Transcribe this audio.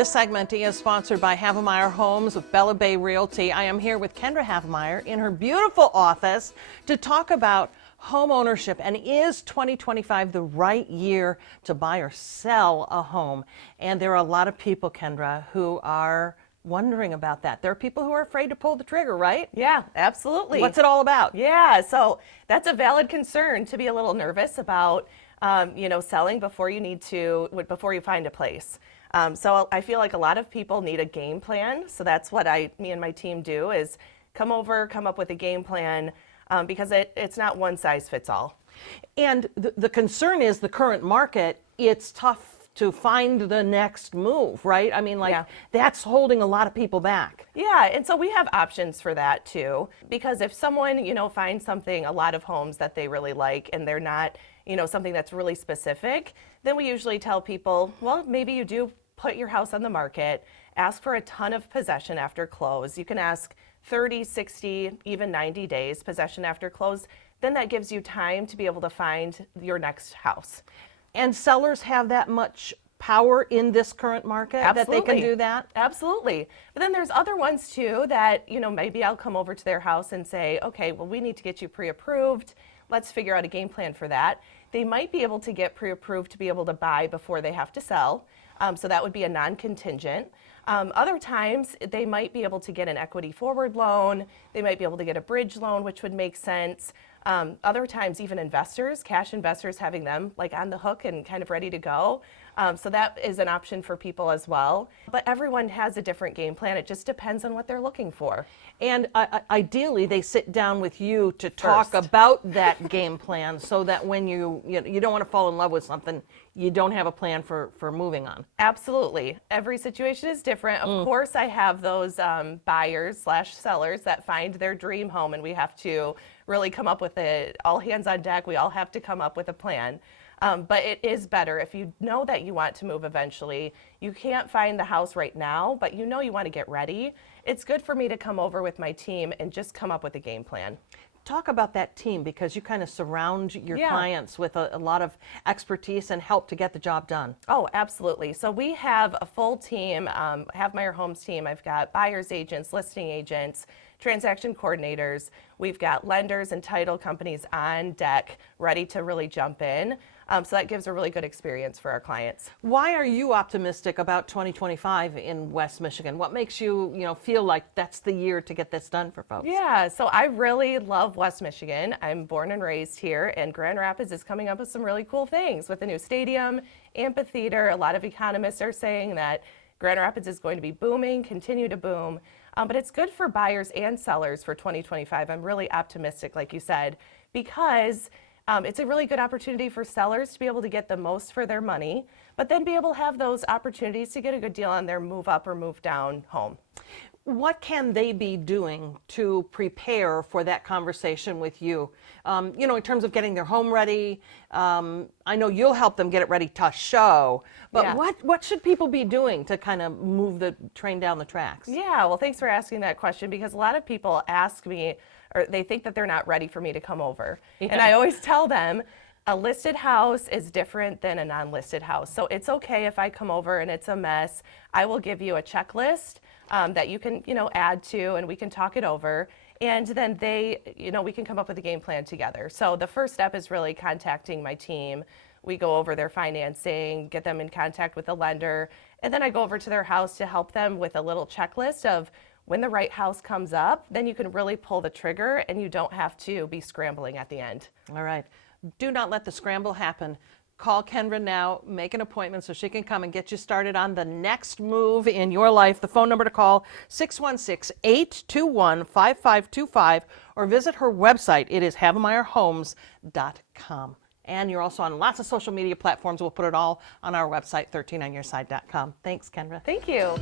This segment is sponsored by Havemeyer Homes with Bella Bay Realty. I am here with Kendra Havemeyer in her beautiful office to talk about home ownership, and is 2025 the right year to buy or sell a home? And there are a lot of people, Kendra, who are wondering about that. There are people who are afraid to pull the trigger, right? Yeah, absolutely. What's it all about? Yeah, so that's a valid concern to be a little nervous about, selling before you find a place. So I feel like a lot of people need a game plan. So that's what me and my team do, is come up with a game plan, because it's not one size fits all. And the concern is the current market, it's tough to find the next move, right? I mean, That's holding a lot of people back. Yeah, and so we have options for that too, because if someone, finds a lot of homes that they really like, and they're not, something that's really specific, then we usually tell people, well, maybe you do put your house on the market, ask for a ton of possession after close. You can ask 30, 60, even 90 days possession after close. Then that gives you time to be able to find your next house. And sellers have that much power in this current market? Absolutely. That they can do that? Absolutely. But then there's other ones too that, maybe I'll come over to their house and say, okay, well, we need to get you pre-approved. Let's figure out a game plan for that. They might be able to get pre-approved to be able to buy before they have to sell. So that would be a non-contingent. Other times, they might be able to get an equity forward loan. They might be able to get a bridge loan, which would make sense. Other times, even investors, cash investors, having them on the hook and kind of ready to go. So that is an option for people as well. But everyone has a different game plan. It just depends on what they're looking for. And ideally, they sit down with you to talk about that game plan, so that when you don't want to fall in love with something, you don't have a plan for moving on. Absolutely. Every situation is different. Of course, I have those buyers/sellers that find their dream home, and we have to really come up with it. All hands on deck. We all have to come up with a plan. But it is better if you know that you want to move eventually. You can't find the house right now, but you want to get ready. It's good for me to come over with my team and just come up with a game plan. Talk about that team, because you kind of surround your clients with a lot of expertise and help to get the job done. Oh, absolutely. So we have a full team, Havemeyer Homes team. I've got buyer's agents, listing agents, transaction coordinators. We've got lenders and title companies on deck ready to really jump in. So that gives a really good experience for our clients. Why are you optimistic about 2025 in West Michigan? What makes you, feel like that's the year to get this done for folks? Yeah, so I really love West Michigan. I'm born and raised here, and Grand Rapids is coming up with some really cool things with a new stadium, amphitheater. A lot of economists are saying that Grand Rapids is going to be booming, continue to boom. But it's good for buyers and sellers for 2025. I'm really optimistic, like you said, because it's a really good opportunity for sellers to be able to get the most for their money, but then be able to have those opportunities to get a good deal on their move up or move down home. What can they be doing to prepare for that conversation with you? In terms of getting their home ready. I know you'll help them get it ready to show, but what should people be doing to kind of move the train down the tracks? Yeah, well, thanks for asking that question, because a lot of people ask me, or they think that they're not ready for me to come over. Yeah. And I always tell them, a listed house is different than a non-listed house. So it's okay if I come over and it's a mess. I will give you a checklist that you can, add to, and we can talk it over. And then we can come up with a game plan together. So the first step is really contacting my team. We go over their financing, get them in contact with the lender, and then I go over to their house to help them with a little checklist of when the right house comes up, then you can really pull the trigger and you don't have to be scrambling at the end. All right. Do not let the scramble happen. Call Kendra now, make an appointment so she can come and get you started on the next move in your life. The phone number to call, 616-821-5525, or visit her website. It is HavemeyerHomes.com. And you're also on lots of social media platforms. We'll put it all on our website, 13onyourside.com. Thanks, Kendra. Thank you.